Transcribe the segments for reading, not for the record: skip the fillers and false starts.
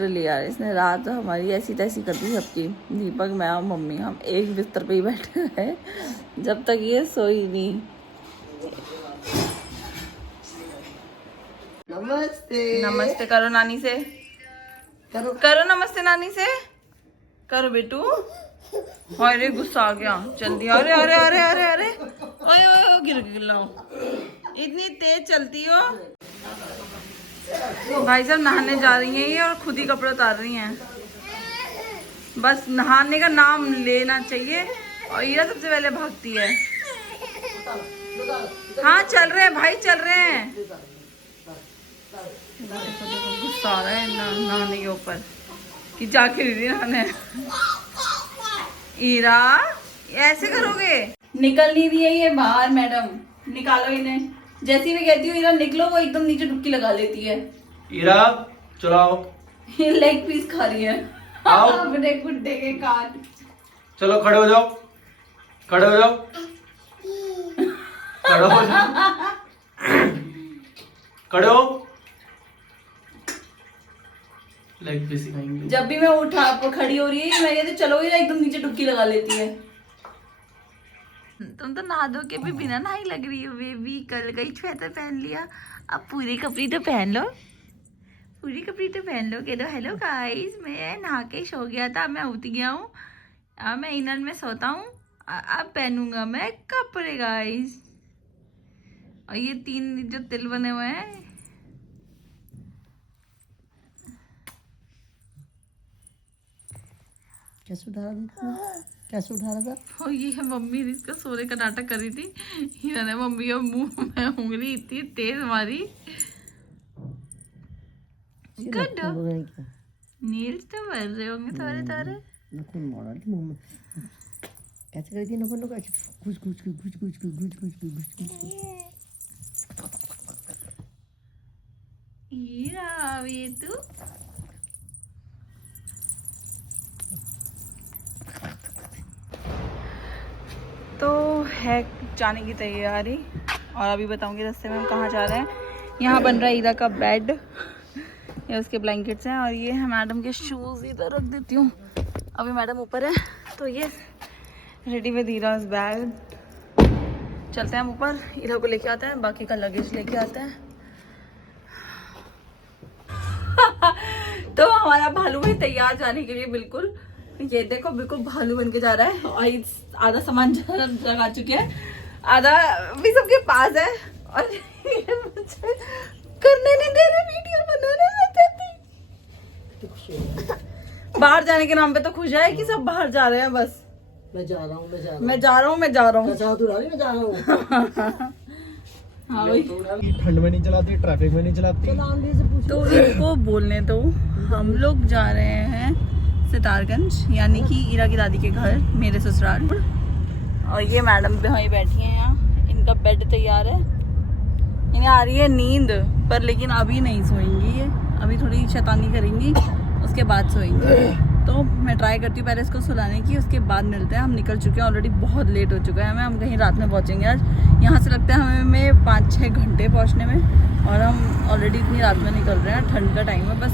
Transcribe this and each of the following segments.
Literally यार इसने रात हमारी ऐसी तैसी कर दी सबकी। दीपक, मैं और मम्मी हम एक बिस्तर पे ही बैठे रहे जब तक ये सोई नहीं। नमस्ते। नमस्ते करो नानी से, करो नमस्ते नानी से, करो बेटू। अरे गुस्सा आ गया, जल्दी। अरे अरे अरे अरे अरे ओए ओए गिर गिर, इतनी तेज चलती हो। भाई साहब नहाने जा रही हैं ये और खुद ही कपड़े उतार रही हैं। बस नहाने का नाम लेना चाहिए और ईरा सबसे पहले भागती है। हाँ चल रहे हैं भाई, चल रहे हैं। गुस्सा आ रहा है नहाने के ऊपर कि जाके दीदी नहाने। ईरा ऐसे करोगे? निकल नहीं रही है ये बाहर मैडम, निकालो इन्हें। जैसी मैं कहती हूँ ईरा निकलो, वो एकदम नीचे डुबकी लगा लेती है। ईरा चलाओ। ये लेग पीस खा रही है अपने गुड्डे के काट। चलो खड़े हो जाओ, खड़े हो जाओ, खड़े हो जाओ, खड़े हो। लेग पीस सिखाएंगे। जब भी मैं उठा खड़ी हो रही है मैं कहती चलो ईरा, एकदम नीचे डुबकी लगा लेती है। तुम तो नहा धो के भी बिना नहाई लग रही हो बेबी। कल गई स्वेटर पहन लिया, अब पूरे कपड़े तो पहन लो, पूरी कपड़े तो पहन लो। कह दो हेलो गाइस, मैं नहा के सो गया था, मैं उठ गया हूँ, अब मैं इनर में सोता हूँ, अब पहनूंगा मैं कपड़े गाइस। और ये 3 जो तिल बने हुए हैं, कैसे उठा रहा था, कैसे उठा रहा था? और ये है मम्मी इसका सोने का नाटक कर रही थी। इन्होंने मम्मी के मुंह में उंगली इतनी तेज मारी। गुड, नील्स तो भर रहे होंगे थोड़े थोड़े। नखून मारा थी मुंह में, कैसे करी थी नखून को? घुस घुस घुस घुस घुस घुस घुस घुस घुस। ये तू तो है जाने की तैयारी। और अभी बताऊंगी रास्ते में हम कहाँ जा रहे हैं। यहाँ बन रहा है ईरा का बेड, ये उसके ब्लैंकेट्स हैं, और ये है मैडम के शूज़। इधर रख देती हूँ, अभी मैडम ऊपर है तो ये रेडी विद ईरा's बैग। चलते हैं हम ऊपर, ईरा को लेके आते हैं, बाकी का लगेज लेके आते हैं। तो हमारा भालू भाई तैयार जाने के लिए बिल्कुल, ये देखो बिल्कुल भालू बन के जा रहा है। और आधा सामान जगा चुके हैं, आधा भी सबके पास है, और ये मुझे करने नहीं दे रहे, वीडियो बनाना नहीं चाहती। बाहर जाने के नाम पे तो खुश है कि सब बाहर जा रहे हैं। बस मैं जा रहा हूँ, मैं जा रहा हूँ, मैं जा रहा हूँ, मैं जा रहा हूँ। मैं जा रहा हूँ। हाँ भाई, ठंड में नहीं चलाती, ट्रैफिक में नहीं चलाती। तो इनको बोलने तो हम लोग जा रहे हैं सितारगंज, यानी कि ईरा की दादी के घर, मेरे ससुराल। और ये मैडम भाई बैठी हैं यहाँ, इनका बेड तैयार है। इन्हें आ रही है नींद पर, लेकिन अभी नहीं सोएंगी ये, अभी थोड़ी शैतानी करेंगी, उसके बाद सोएंगी। तो मैं ट्राई करती हूँ पहले इसको सुलाने की, उसके बाद मिलते हैं। हम निकल चुके हैं ऑलरेडी, बहुत लेट हो चुका है हमें, हम कहीं रात में पहुँचेंगे आज। यहाँ से लगता है हमें 5-6 घंटे पहुँचने में, और हम ऑलरेडी इतनी रात में निकल रहे हैं। ठंड का टाइम है, बस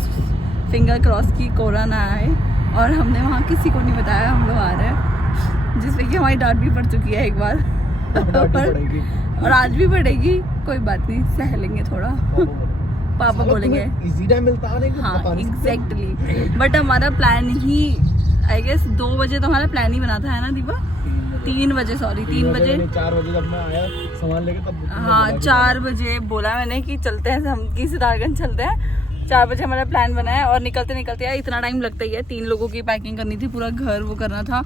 फिंगर क्रॉस की कोहरा ना आए। और हमने वहाँ किसी को नहीं बताया हम लोग आ रहे हैं, जिसपे कि हमारी डांट भी पड़ चुकी है एक बार और आज भी पड़ेगी, कोई बात नहीं, सह लेंगे थोड़ा। पापा बोलेंगे इजी टाइम मिलता है। हाँ एग्जैक्टली, बट हमारा प्लान ही आई गेस 2 बजे तो हमारा प्लान ही बना था, है ना दीपा? 3 बजे, सॉरी 3 बजे, 4 बजे जब मैं आया सामान लेके तब। हाँ 4 बजे बोला मैंने कि चलते हैं हम की सितारगंज चलते हैं। 4 बजे हमारा प्लान बना है, और निकलते निकलते यार इतना टाइम लगता ही है। 3 लोगों की पैकिंग करनी थी, पूरा घर वो करना था,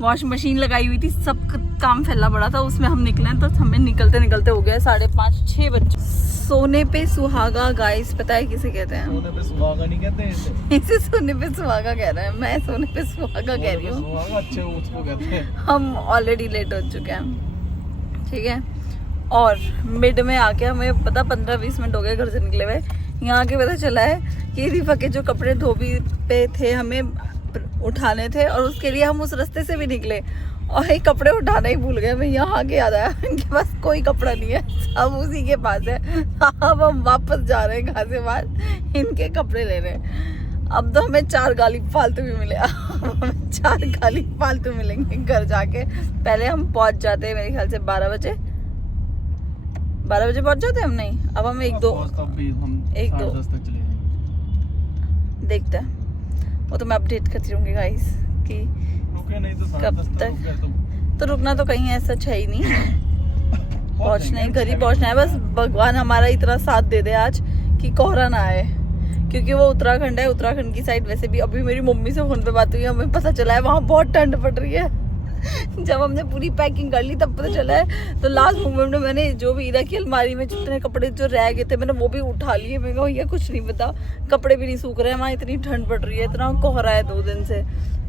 वॉशिंग मशीन लगाई हुई थी, सब काम फैला पड़ा था, उसमें हम निकले तो हमें निकलते निकलते हो गया 5:30-6 बजे। सोने पे सुहागा गाइस, पता है किसे कहते हैं? सोने पे सुहागा नहीं कहते हैं इसे सोने पे सुहागा कह रहे हैं, मैं सोने पे सुहागा कह रही हूँ। सुहागा अच्छे उसको कहते हैं। हम ऑलरेडी लेट हो चुके हैं, ठीक है। और मिड में आके हमें पता 15-20 मिनट हो गए घर से निकले हुए। यहाँ आके पता चला है कि दीपक के जो कपड़े धोबी पे थे हमें उठाने थे, और उसके लिए हम उस रास्ते से भी निकले और ये कपड़े उठाना ही भूल गए। मैं यहाँ आके याद आया इनके पास कोई कपड़ा नहीं है, सब उसी के पास है। अब हम वापस जा रहे हैं घर से बाहर इनके कपड़े लेने। अब तो हमें 4 गाली फालतू भी मिले, हमें 4 गाली फालतू मिलेंगे घर जाके। पहले हम पहुंच जाते हैं मेरे ख्याल से 12 बजे पहुंच जाते हैं हम। नहीं, अब हम 1-2 तक चले जाएंगे। देखते हैं, वो तो मैं अपडेट करती रहूंगी गाइस कि रुके नहीं तो कब तक। तो रुकना तो कहीं ऐसा है ही नहीं, पहुंचना ही, घर ही पहुंचना है। बस भगवान हमारा इतना साथ दे दे आज कि कोहरा ना आए, क्योंकि वो उत्तराखंड है। उत्तराखंड की साइड वैसे भी, अभी मेरी मम्मी से फोन पे बात हुई, हमें पता चला है वहाँ बहुत ठंड पड़ रही है। जब हमने पूरी पैकिंग कर ली तब पता चला है। तो लास्ट मोमेंट में मैंने जो भी ईरा की अलमारी में जितने कपड़े जो रह गए थे मैंने वो भी उठा लिए। मैं कहा भैया कुछ नहीं पता, कपड़े भी नहीं सूख रहे हैं, वहाँ इतनी ठंड पड़ रही है, इतना कोहरा है 2 दिन से।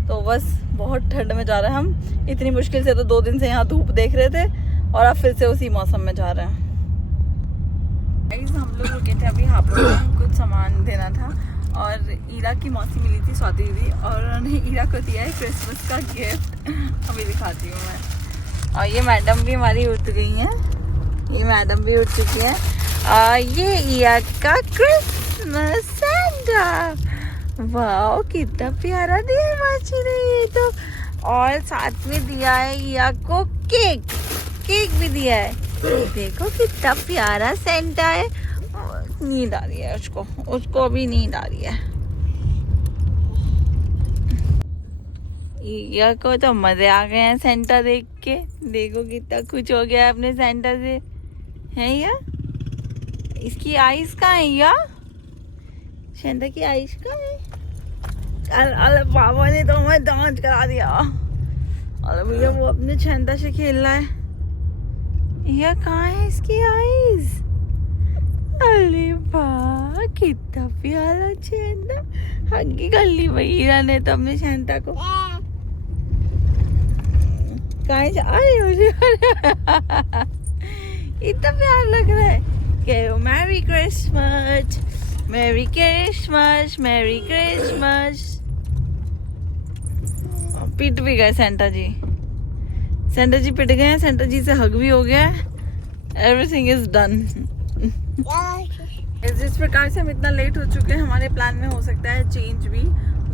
तो बस बहुत ठंड में जा रहे हैं हम, इतनी मुश्किल से। तो 2 दिन से यहाँ धूप देख रहे थे और अब फिर से उसी मौसम में जा रहे हैं। हम लोग रुके थे अभी हापुड़ में, कुछ सामान देना था और ईरा की मौसी मिली थी स्वाति दीदी, और उन्होंने ईरा को दिया है क्रिसमस का गिफ्ट। अभी दिखाती हूँ मैं। और ये मैडम भी हमारी उठ गई हैं, ये मैडम भी उठ चुकी है। और ये ईरा का क्रिसमस सैंटा, वाह कितना प्यारा दिया है माची ने ये तो। और साथ में दिया है ईरा को केक भी दिया है। देखो कितना प्यारा सेंटा है। नींद आ रही है उसको अभी नींद आ रही है। या को तो मजे आ गए हैं सेंटा देख के। देखो कितना कुछ हो गया है अपने सेंटा से, है या? इसकी आइस कहाँ है या? सेंटा की आइस कहाँ है? अरे पापा ने तो हमें डांस करा दिया। अरे भैया वो अपने सेंटा से खेल रहा है। यह कहाँ है इसकी आईज? अरे वाह कितना प्यारा सेंटा। हग्गी कर ली भैया ने तो अपने सेंटा को। कहाँ जा रहे हो? इतना प्यार लग रहा है। कहो merry Christmas, merry Christmas, merry Christmas. पिट भी गए सेंटा जी, सेंटा जी पिट गए हैं। सेंटा जी से हग भी हो गया है। Everything is done. जिस प्रकार से हम इतना लेट हो चुके हैं, हमारे प्लान में हो सकता है चेंज भी।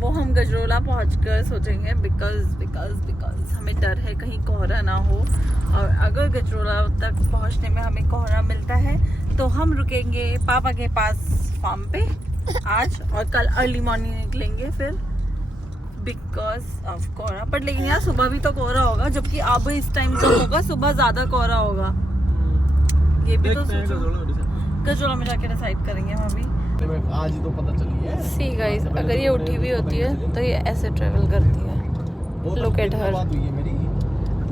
वो हम गजरोला पहुंचकर सोचेंगे, बिकॉज हमें डर है कहीं कोहरा ना हो। और अगर गजरोला तक पहुंचने में हमें कोहरा मिलता है तो हम रुकेंगे पापा के पास फार्म पे आज, और कल अर्ली मॉर्निंग निकलेंगे फिर बिकॉज ऑफ कोहरा। बट लेकिन यार सुबह भी तो कोहरा होगा, जबकि अब इस टाइम तो होगा, सुबह ज्यादा कोहरा होगा। ये भी तो सोचो, गजरोला में जाके डिसाइड करेंगे हम अभी। आज तो पता चली है। सी गाइस, अगर ये उठी हुई होती है तो ये ऐसे ट्रेवल करती है। Look at her.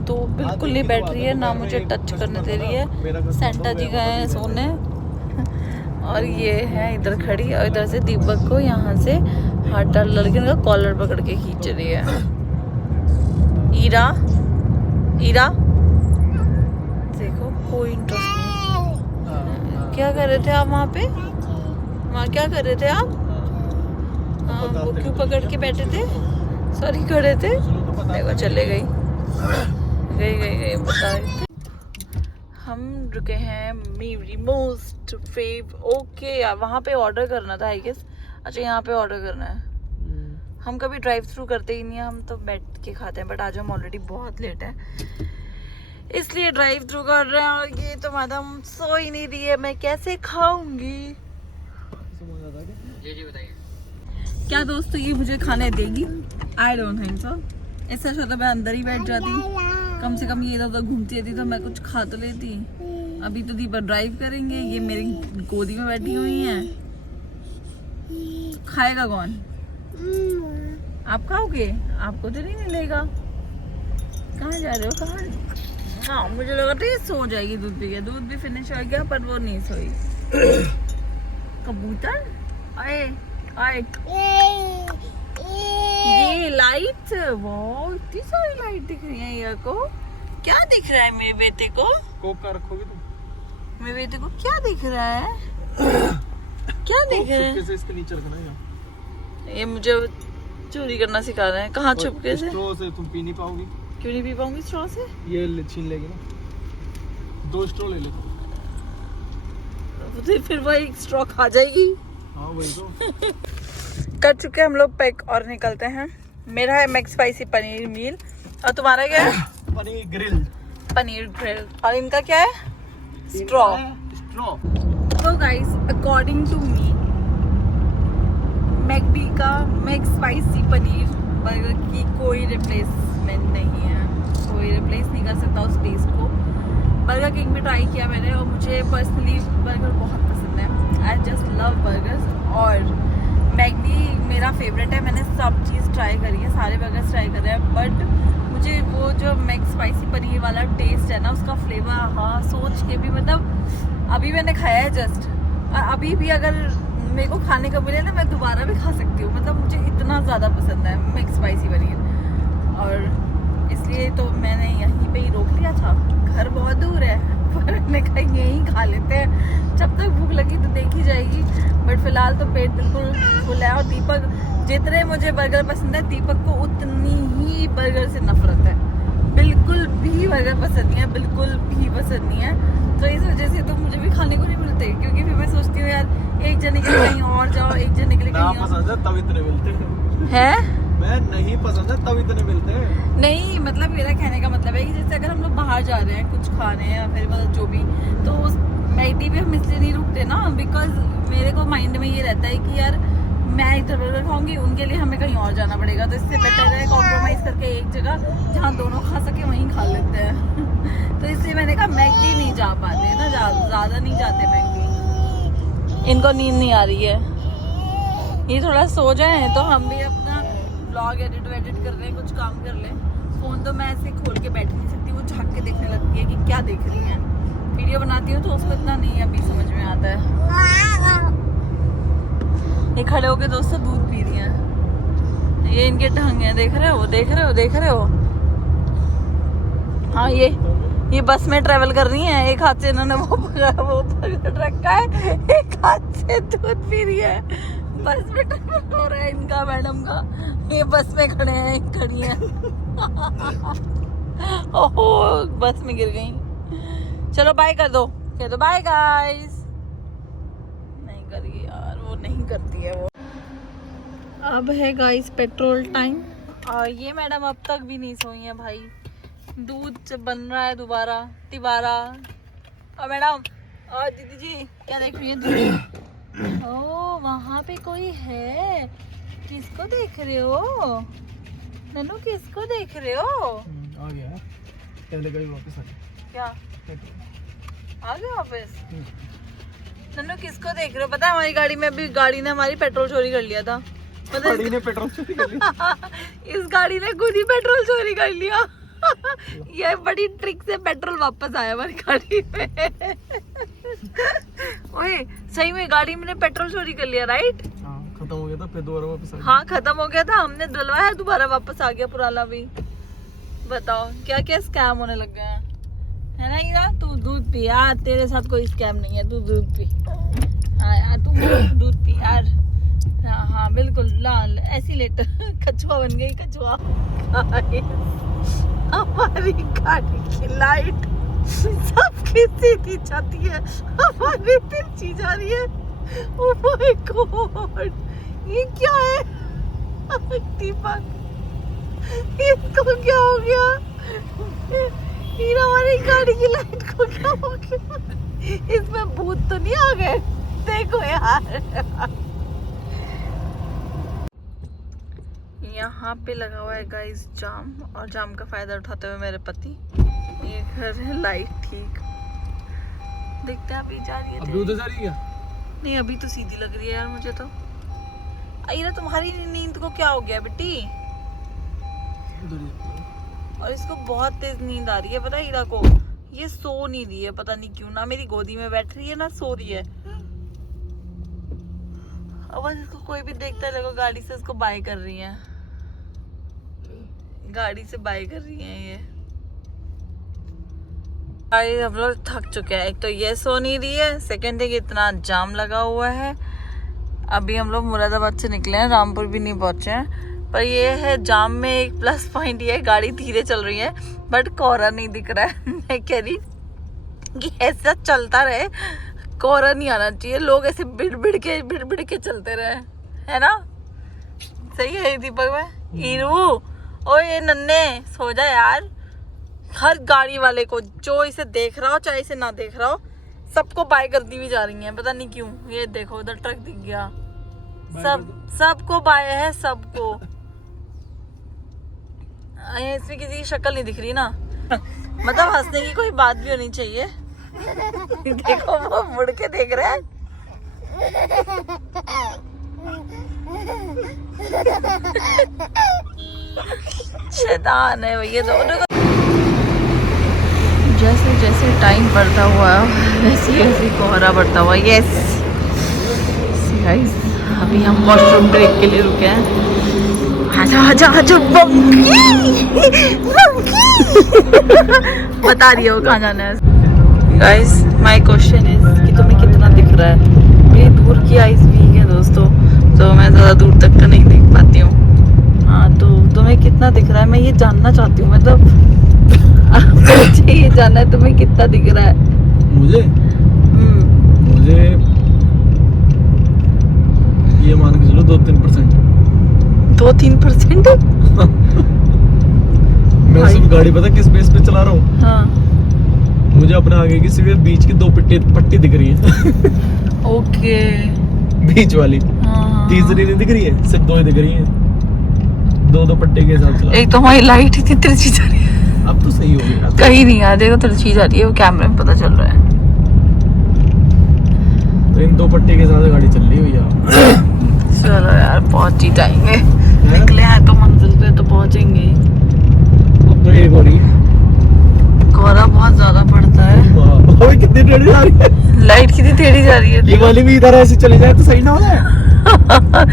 तो बिल्कुल नहीं बैठ रही है, ना मुझे टच करने दे रही है। सेंटा जी गए हैं सोने और ये है इधर खड़ी, और इधर से दीपक को यहाँ से हाथ डाल लड़के का कॉलर पकड़ के खींच रही है। ईरा ईरा देखो कोई इंटरेस्ट नहीं। क्या कर रहे थे आप वहाँ पे? वहाँ क्या कर रहे थे आप? वो क्यों पकड़ के बैठे थे? सॉरी खड़े थे। देखो चले गई बता रही थी। हम रुके हैं मेरी मोस्ट फेव। ओके यार वहाँ पे ऑर्डर करना था आई गेस। अच्छा यहाँ पे ऑर्डर करना है। हम कभी ड्राइव थ्रू करते ही नहीं है, हम तो बैठ के खाते हैं। बट आज हम ऑलरेडी बहुत लेट है इसलिए ड्राइव थ्रू कर रहे हैं। और ये तो मैडम सो ही नहीं रही है, मैं कैसे खाऊंगी? क्या दोस्तों ये मुझे खाने देगी? I don't think so. इससे अच्छा तो मैं अंदर ही बैठ जाती, कम से कम ये इधर उधर घूमती रहती तो मैं कुछ खा तो लेती। अभी तो दीपक ड्राइव करेंगे, ये मेरी गोदी में बैठी हुई हैं। तो खाएगा कौन? आप खाओगे? आपको तो नहीं मिलेगा। कहाँ जा रहे हो? कहाँ? हाँ मुझे लगा था ये सो जाएगी दूध पी के। दूध भी फिनिश हो गया पर वो नहीं सोई। कबूतर आए आए। ये लाइट, वाह इतनी सारी लाइट दिख रही है। ये को क्या दिख रहा है मेरे बेटे को? कोक का रखोगे तुम? मेरे बेटे को क्या दिख रहा है? क्या दिख रहा है? कैसे इसके नीचे रखना है? ये मुझे चोरी करना सिखा रहे हैं। कहाँ छुपके से? स्ट्रॉ से तुम पी नहीं पाओगी। क्यों नहीं पी पाऊंगी स्ट्रॉ से? ये छीन लेगी ना। 2 स्ट्रॉ ले ले। तो फिर वो एक स्ट्रॉ खा जाएगी। हाँ वही तो। कर चुके हम लोग पैक और निकलते हैं। मेरा है मैक्स स्पाइसी पनीर मील और तुम्हारा क्या है? पनीर ग्रिल। पनीर ग्रिल। और इनका क्या है? स्ट्रॉ। तो guys according to me McD का मैक्स स्पाइसी पनीर बर्गर की कोई रिप्लेसमेंट नहीं है, कोई रिप्लेस नहीं कर सकता उस टेस्ट को। बर्गर किंग भी ट्राई किया मैंने और मुझे पर्सनली बर्गर बहुत पसंद है। आई जस्ट लव बर्गर्स और मैकडी मेरा फेवरेट है। मैंने सब चीज़ ट्राई करी है, सारे बर्गर्स ट्राई करे हैं, बट मुझे वो जो मैक्स स्पाइसी पनीर वाला टेस्ट है ना, उसका फ्लेवर, हाँ सोच के भी मतलब अभी मैंने खाया है जस्ट, अभी भी अगर मेरे को खाने का मिले ना मैं दोबारा भी खा सकती हूँ। मतलब मुझे इतना ज़्यादा पसंद है मैक्स स्पाइसी पनीर और इसलिए तो मैंने यहीं पे ही रोक लिया था। घर बहुत दूर है पर मैंने कहा यहीं खा लेते हैं, जब तक भूख लगी तो देखी जाएगी। बट फिलहाल तो पेट बिल्कुल फुल है। और दीपक, जितने मुझे बर्गर पसंद है दीपक को उतनी ही बर्गर से नफरत है। बिल्कुल भी बर्गर पसंद नहीं है, बिल्कुल भी पसंद नहीं है। तो इस वजह से तो मुझे भी खाने को नहीं मिलते, क्योंकि फिर मैं सोचती हूँ यार एक जने के लिए कहीं और जाओ, एक जने के लिए कहीं और। पसंद है तब इतने मिलते हैं? मैं नहीं पसंद है तब इतने मिलते हैं। नहीं मतलब मेरा कहने का मतलब है कि जैसे अगर हम लोग बाहर जा रहे हैं कुछ खाने या फिर मतलब जो भी, तो उस मैकडी भी हम इसलिए नहीं रुकते ना, बिकॉज मेरे को माइंड में ये रहता है कि यार मैं इधर उधर खाऊंगी, उनके लिए हमें कहीं और जाना पड़ेगा। तो इससे बेटर है कॉम्प्रोमाइज करके एक जगह जहाँ दोनों खा सके वहीं खा लेते हैं। तो इसलिए मैंने कहा मैकडी नहीं जा पाते ना, ज़्यादा नहीं जाते मैकडी। इनको नींद नहीं आ रही है, ये थोड़ा सो जाए तो हम भी अपना ब्लॉग एडिट कर रहे हैं, कुछ काम कर लें। फ़ोन तो मैं ऐसे खोल के बैठ नहीं सकती, वो झाँक के देखने लगती है कि क्या देख रही हैं। वीडियो बनाती हूँ तो उसको इतना नहीं अभी समझ में आता है। ये खड़े होके दोस्तों दूध पी रही हैं, ये इनके ढंग है, देख रहे हो देख रहे हो देख रहे हो। हाँ ये बस में ट्रेवल कर रही हैं, एक हाथ से इन्होंने वो पकड़ रखा है, एक हाथ से दूध पी रही है। बस में ट्रेवल हो रहा है इनका, मैडम का। ये बस में खड़े हैं, एक खड़ी है। ओहो बस में गिर गई। चलो बाय कर दो, कह दो बाय गाइस। नहीं करिए यार, वो नहीं करती है वो। अब है गाइस पेट्रोल टाइम और ये मैडम अब तक भी नहीं सोई है भाई। दूध बन रहा है दोबारा तिबारा। और मैडम और दीदी जी क्या देख रही है दीदी? ओ वहाँ पे कोई है, किसको देख रहे हो नन्नू, किसको देख रहे हो? आ गया पहले कहीं वापस आ गया। क्या आ गया वापस? नन्नू किसको देख रहे हो? पता है हमारी गाड़ी में अभी गाड़ी ने हमारी पेट्रोल चोरी कर लिया था। पता गाड़ी ने पेट्रोल चोरी कर लिया। इस गाड़ी ने खुद ही पेट्रोल चोरी कर लिया। ये बड़ी ट्रिक से पेट्रोल वापस आया हमारी गाड़ी में। ओए सही में गाड़ी में पेट्रोल चोरी कर लिया, राइट? हाँ खत्म हो गया था फिर दोबारा वापस आ गया। हाँ खत्म हो गया था, हमने डलवाया दोबारा वापस आ गया पुराना भी। बताओ क्या क्या स्कैम होने लग गए हैं, है ना हीरा? तू दूध पी यार, तेरे साथ कोई स्कैम नहीं है, तू दूध पी। हाँ यार तू दूध पी यार। हाँ हाँ बिल्कुल लाल ऐसी लेट कछुआ बन गई, कछुआ। हमारी गाड़ी की लाइट सबकी सीधी जाती है, हमारी तिरछी जा रही है। ओह माय गॉड ये क्या है? दीपक इसको क्या हो गया? हमारी गाड़ी की लाइट को क्या हो गया? इसमें भूत तो नहीं आ गए? देखो यार यहाँ पे लगा हुआ है गाइस जाम, और जाम का फायदा उठाते हुए मेरे पति। ये घर है लाइट ठीक देखते हैं, अभी जा रही है। अभी उधर जा रही है क्या? नहीं अभी तो सीधी लग रही है यार मुझे तो। आईरा तुम्हारी नींद को क्या हो गया बेटी? और इसको बहुत तेज नींद आ रही है, पता है हीरा को? ये सो नहीं रही है पता नहीं क्यों, ना मेरी गोदी में बैठ रही है ना सो रही है। अब इसको कोई भी देखता है देखो गाड़ी से इसको बाय कर रही है, गाड़ी से बाय कर रही है ये। हम लोग थक चुके हैं, एक तो ये सो नहीं रही है, सेकंड थिंग इतना जाम लगा हुआ है। अभी हम लोग मुरादाबाद से निकले हैं, रामपुर भी नहीं पहुंचे हैं। पर ये है जाम में एक प्लस पॉइंट ये है, गाड़ी धीरे चल रही है बट कोहरा नहीं दिख रहा है। मैं कह रही कि ऐसा चलता रहे, कोहरा नहीं आना चाहिए, लोग ऐसे बिड़ बिड़ के चलते रहे, है ना? सही है दीपक भाई। ईरू ओए नन्ने सो जा यार। हर गाड़ी वाले को जो इसे देख रहा हो चाहे इसे ना देख रहा हो, सबको बाय करती हुई जा रही है, पता नहीं क्यों। ये देखो उधर ट्रक दिख गया, सबको बाय है सबको। इसमें किसी की शक्ल नहीं दिख रही ना, मतलब हंसने की कोई बात भी होनी चाहिए। देखो वो मुड़ के देख रहे हैं। शैतान है भैया दोनों को। जैसे जैसे टाइम बढ़ता हुआ वैसे वैसे कोहरा बढ़ता हुआ। यस गाइस, अभी हम वॉशरूम ब्रेक के लिए रुके हैं। आजा आजा आजा बता रही हो कहाँ जाना है। गाइस माय क्वेश्चन इज कि तुम्हें कितना दिख रहा है? मेरी दूर की आइज वीक है दोस्तों, तो मैं ज़्यादा दूर तक का नहीं देख पाती हूँ। हाँ तो तुम्हें कितना दिख रहा है, मैं ये जानना चाहती हूँ। मतलब मुझे ये जानना है तुम्हें कितना दिख रहा है। मुझे मुझे ये मान के चलो 2-3%। 2-3%? मैं सिर्फ गाड़ी पता किस बेस पे चला रहा हूँ? हाँ मुझे अपने आगे की सिर्फ बीच की 2 पट्टी दिख रही है। ओके बीच वाली। हाँ। तीसरी नहीं दिख रही है, सिर्फ 2 ही दिख रही है। 2 पट्टे के हिसाब से। एक तो हमारी लाइट इतनी तिरछी जा रही है। अब तो सही हो गया। कहीं नहीं आ देखो तिरछी जा रही है, वो कैमरे में पता चल रहा है। तो इन 2 पट्टे के साथ गाड़ी चल रही है भैया। चलो यार पहुंच ही जाएंगे, निकले हैं तो मंजिल पे तो पहुंचेंगे। अब तो एक हो रही है, कोहरा बहुत ज्यादा पड़ता है। ओए कितनी टेढ़ी जा रही है, लाइट कितनी टेढ़ी जा रही है। ये वाली भी इधर ऐसे चले जाए तो सही ना हो जाए।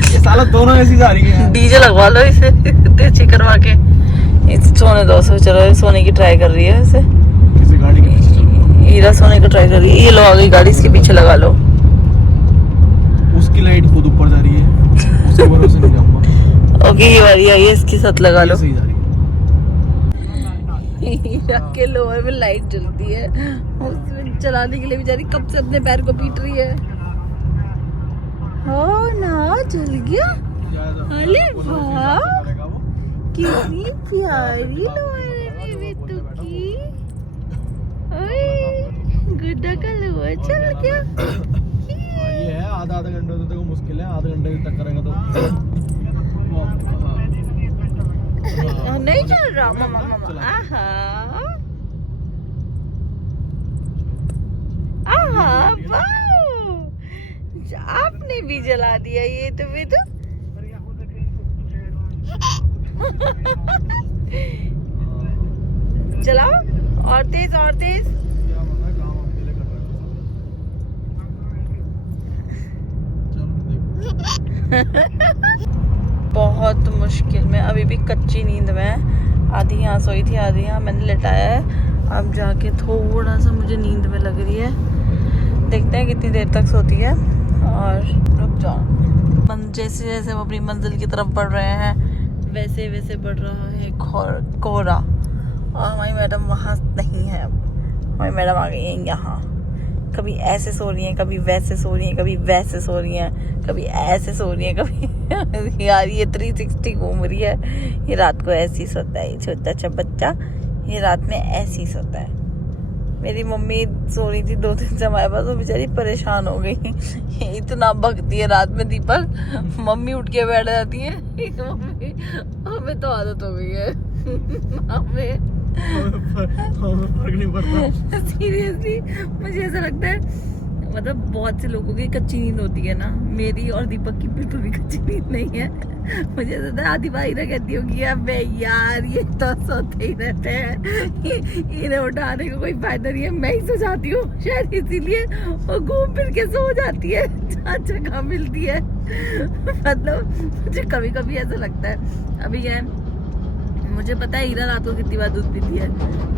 ये साला दोनों ऐसी जा रही है। डीजे लगवा लो इसे तिरछी करवा के। इस सोने दो सो, चलो सोने की ट्राई कर रही है इसे। किसी गाड़ी के पीछे चलो। हीरा सोने की ट्राई कर रही है। ये लो आ गई गाड़ी, इसके पीछे लगा लो। उसकी लाइट खुद ऊपर जा रही है, उसके भरोसे नहीं जाऊंगा। ओके ये वाली आई है, इसके साथ लगा लो। सही जा रही है। हीरा के लोअर में लाइट जलती है, उसमें चलाने के लिए बेचारी कब से अपने पैर को पीट रही है। हो ना जल गया। अरे वाह कितनी प्यारी लोअर है बेटू की। ओए गुड्डा का लोअर चल गया। ये है आधा घंटे तो देखो मुश्किल है, आधे घंटे तक करेगा तो नहीं चल रहा मामा। आहा आहा वाओ, आपने भी जला दिया ये तो बेटू। चलाओ और तेज और तेज। बहुत मुश्किल में, अभी भी कच्ची नींद में है। आधी यहाँ सोई थी, आधी यहाँ मैंने लेटाया है। अब जाके थोड़ा सा मुझे नींद में लग रही है, देखते हैं कितनी देर तक सोती है। और रुक जाओ, जैसे जैसे हम अपनी मंजिल की तरफ बढ़ रहे हैं वैसे वैसे बढ़ रहा है कोहरा। और हमारी मैडम वहाँ नहीं है, अब हमारी मैडम आ गई है यहाँ। कभी ऐसे सो रही हैं, कभी वैसे सो रही हैं, कभी वैसे सो रही हैं, कभी ऐसे सो रही हैं, कभी यार ये 360 घूम रही है। ये रात को ऐसे ही सोता है, ये छोटा सा बच्चा ये रात में ऐसे ही सोता है। मेरी मम्मी सो रही थी 2 दिन से हमारे पास, वो बेचारी परेशान हो गई। इतना भगती है रात में दीपक, मम्मी उठ के बैठ जाती है। मम्मी हमें तो आदत हो गई है। हमें फर्क नहीं पड़ता। सीरियसली मुझे ऐसा लगता है, मतलब बहुत से लोगों की कच्ची नींद होती है ना, मेरी और दीपक की बिल्कुल भी कच्ची नींद नहीं है। मुझे ऐसा लगता है आधी भाई ना कहती होगी अबे यार ये तो सोते ही रहते हैं, इन्हें उठाने का कोई फायदा नहीं है, मैं ही सो जाती हूँ। शायद इसीलिए वो घूम फिर के सो जाती है जहाँ जगह मिलती है। मतलब मुझे कभी कभी ऐसा लगता है। अभी क्या है, मुझे पता है हीरा रात को कितनी बार दूध पीती है,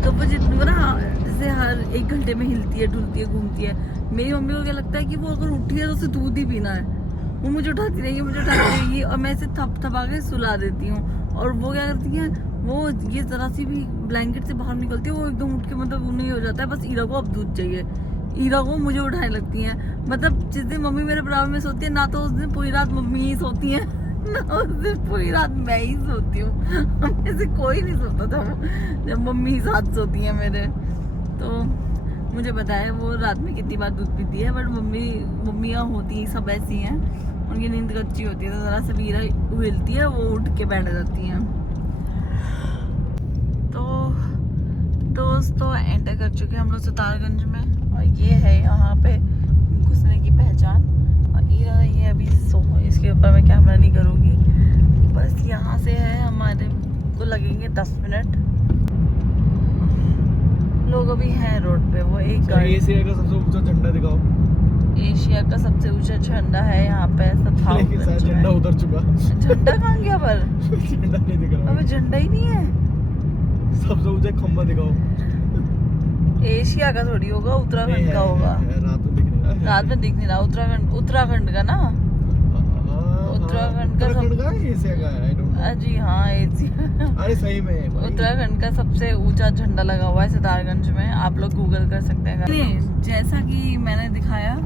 तो वो ना जैसे हर 1 घंटे में हिलती है, डुलती है, घूमती है। मेरी मम्मी को क्या लगता है कि वो अगर उठी है तो उसे दूध ही पीना है, वो मुझे उठाती रहेगी, मुझे उठाती रहेगी, और मैं इसे थपथपा के सुला देती हूँ। और वो क्या करती है, वो ये जरा सी भी ब्लैंकेट से बाहर निकलती है, वो एकदम उठ के मतलब वो नहीं हो जाता है, बस हीरा को अब दूध चाहिए। ईरा को मुझे उठाने लगती हैं। मतलब जिस दिन मम्मी मेरे बराबर में सोती है ना, तो उस दिन पूरी रात मम्मी ही सोती है ना, उस दिन पूरी रात मैं ही सोती हूँ। हमें से कोई नहीं सोता था जब मम्मी साथ सोती है मेरे। तो मुझे पता है वो रात में कितनी बार दूध पीती है, बट मम्मियाँ होती ही सब ऐसी हैं, उनकी नींद कच्ची होती है, तो ज़रा से वीरा हिलती है वो उठ के बैठ जाती हैं। तो दोस्तों एंटर कर चुके हैं हम लोग सितारगंज में, और ये है यहाँ पे घुसने की पहचान। और ईरा ये अभी इसके ऊपर मैं कैमरा नहीं करूँगी, बस यहाँ से है, हमारे को लगेंगे 10 मिनट। लोग अभी हैं रोड पे। वो एक गाड़ी, एशिया का सबसे ऊंचा झंडा दिखाओ। एशिया का सबसे ऊंचा झंडा है यहाँ पे, लेकिन शायद झंडा उतर चुका। झंडा कहाँ गया पर? झंडा नहीं दिख रहा। अबे झंडा ही नहीं है। सबसे ऊंचा खंबा दिखाओ। एशिया का थोड़ी होगा, उत्तराखंड का होगा। रात में दिख नहीं रहा। रात में दिख नहीं रहा। उत्तराखंड का ना, उत्तराखंड का एशिया का है। I don't know। जी हाँ, एशिया। अरे सही में उत्तराखंड का सबसे ऊंचा झंडा लगा हुआ है सितारगंज में, आप लोग गूगल कर सकते हैं। जैसा कि मैंने दिखाया,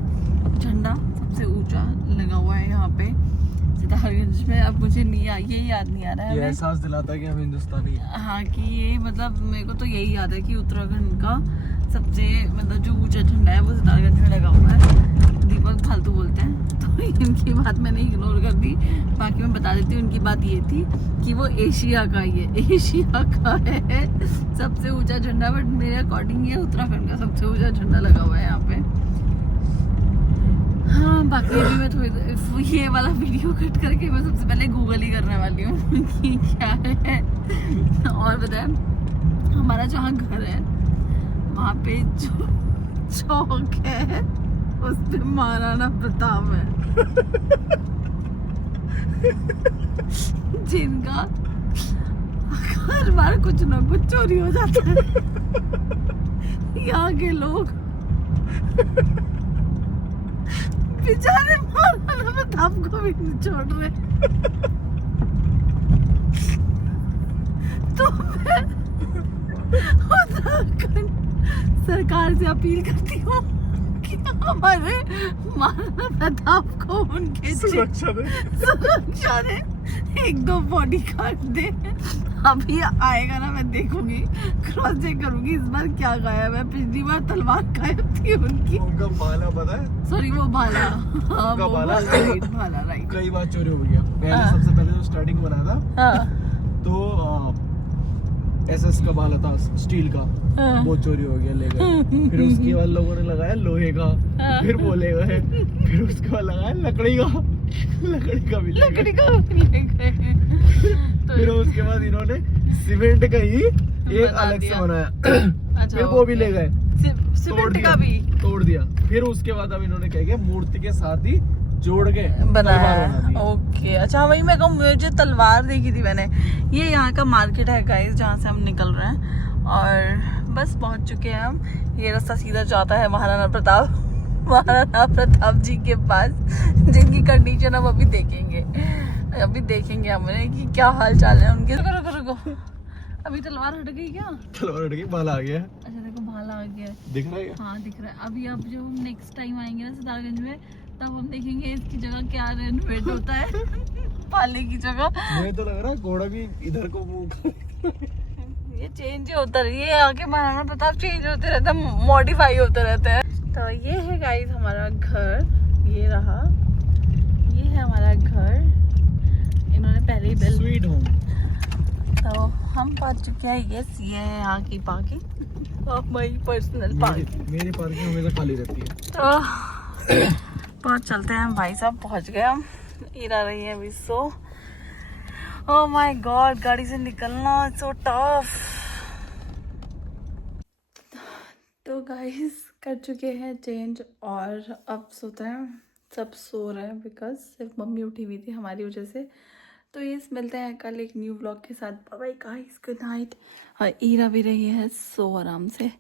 झंडा सबसे ऊंचा लगा हुआ है यहाँ पे सितारगंज में। अब मुझे ये याद नहीं आ रहा है, ये एहसास दिलाता है कि हम हिंदुस्तानी हैं। हाँ, कि ये मतलब मेरे को तो यही याद है कि उत्तराखंड का सबसे मतलब जो ऊंचा झंडा है वो सितारगंज में लगा हुआ है। दीपक फालतू बोलते हैं तो इनकी बात मैंने इग्नोर कर दी। बाकी मैं बता देती हूँ, उनकी बात ये थी कि वो एशिया का है सबसे ऊंचा झंडा, बट मेरे अकॉर्डिंग ये उत्तराखंड का सबसे ऊंचा झंडा लगा हुआ है यहाँ पे। हाँ, बाकी अभी मैं थोड़ी ये वाला वीडियो कट करके मैं सबसे पहले गूगल ही करने वाली हूँ कि क्या है। और बताएं, हमारा जहाँ घर है वहाँ पे जो चौक है उस पे महाराणा प्रताप है जिनका हर बार कुछ ना कुछ चोरी हो जाता है। यहाँ के लोग बेचारे महाराणा प्रताप को भी नहीं छोड़ रहे। तो मैं उत्तराखंड सरकार से अपील करती हूँ कि हमारे महाराणा प्रताप को उनके सुरक्षा दे, 1-2 बॉडी गार्ड दे। अभी आएगा ना, मैं देखूंगी, क्रॉस चेक करूंगी इस बार क्या गायब है। पिछली बार तलवार गायब थी उनकी। उनका भाला पता है? सॉरी, वो भाला। हाँ, उनका वो भाला भाला राइट। कई बार चोरी हो गया। पहले सबसे पहले जो स्टार्टिंग बना था, हाँ, तो एसएस का भाला था स्टील का, वो चोरी हो गया, ले गए। फिर उसके बाद लोगों ने लगाया लोहे का, फिर वो ले गए। फिर उसके बाद लगाया लकड़ी का भी ले गए। फिर उसके बाद इन्होंने सीमेंट का ही एक अलग से बनाया। अच्छा, फिर वो भी ले गए, सीमेंट का भी तोड़ दिया। फिर उसके बाद अब इन्होंने क्या किया, मूर्ति के साथ ही जोड़ के बनाया। ओके, अच्छा, वही मैं कहूँ, मुझे तलवार देखी थी मैंने। ये यहाँ का मार्केट है गाइस, जहाँ से हम निकल रहे हैं, और बस पहुँच चुके हैं हम। ये रास्ता सीधा जाता है महाराणा प्रताप जी के पास, जिनकी कंडीशन हम अभी देखेंगे हमने कि क्या हाल चाल है उनके। रुको, अभी तलवार हट गई क्या? तलवार हट गई, भाला आ गया। अच्छा, देखो भाला आ गया है, दिख रहा है? हाँ दिख रहा है। अभी अब जो नेक्स्ट टाइम आएंगे ना सितारगंज में, तब हम देखेंगे इसकी जगह क्या रेनोवेट होता है पाले की जगह। मुझे तो लग रहा है घोड़ा भी इधर को मुंह ये चेंज होता है, ये आके महाराणा प्रताप चेंज होते रहते हैं, मॉडिफाई होते रहते हैं। तो ये है गाइस हमारा घर, ये रहा, ये है हमारा घर। इन्होंने पहले ही बिल स्वीट होम। तो हम पहुंच चुके हैं। यस, ये है यहाँ की पार्किंग, हमारी पर्सनल पार्किंग। मेरी पार्किंग हमेशा खाली रहती है। तो पहुंच चलते हैं भाई साहब, पहुंच गए हम। ईरा रही है अभी सो। ओह माय गॉड, गाड़ी से निकलना सो टफ। तो गाइस कर चुके हैं चेंज, और अब सोते हैं। सब सो रहे हैं बिकॉज सिर्फ मम्मी उठी हुई थी हमारी वजह से। तो ये मिलते हैं कल एक न्यू व्लॉग के साथ। Bye guys, good night. और ईरा भी रही है सो आराम से।